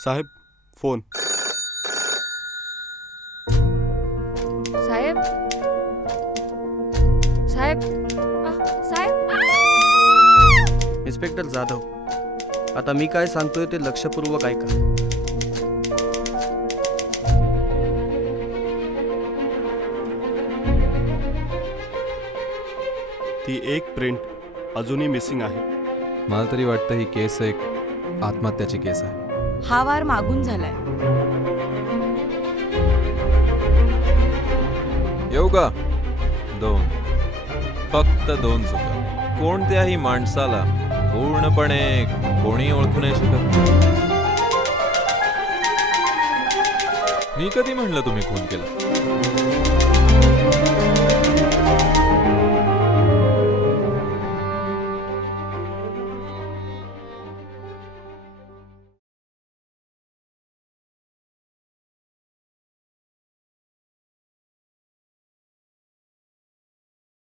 साहेब phone. साहेब साहेब साहेब. Inspector Jadhav, आता मी काय सांगतोय ते लक्षपूर्वक ऐका. ती एक प्रिंट अजूनही मिसिंग आहे. मला तरी वाटतं ही केस एक आत्महत्याची केस आहे. हा वार मागून झालाय. येऊ का? 2, फक्त 2 चुका. कोणत्याही माणसाला पूर्णपणे कोणी ओळखू नाही शकत. मी कधी म्हणलं तुम्ही खून केला?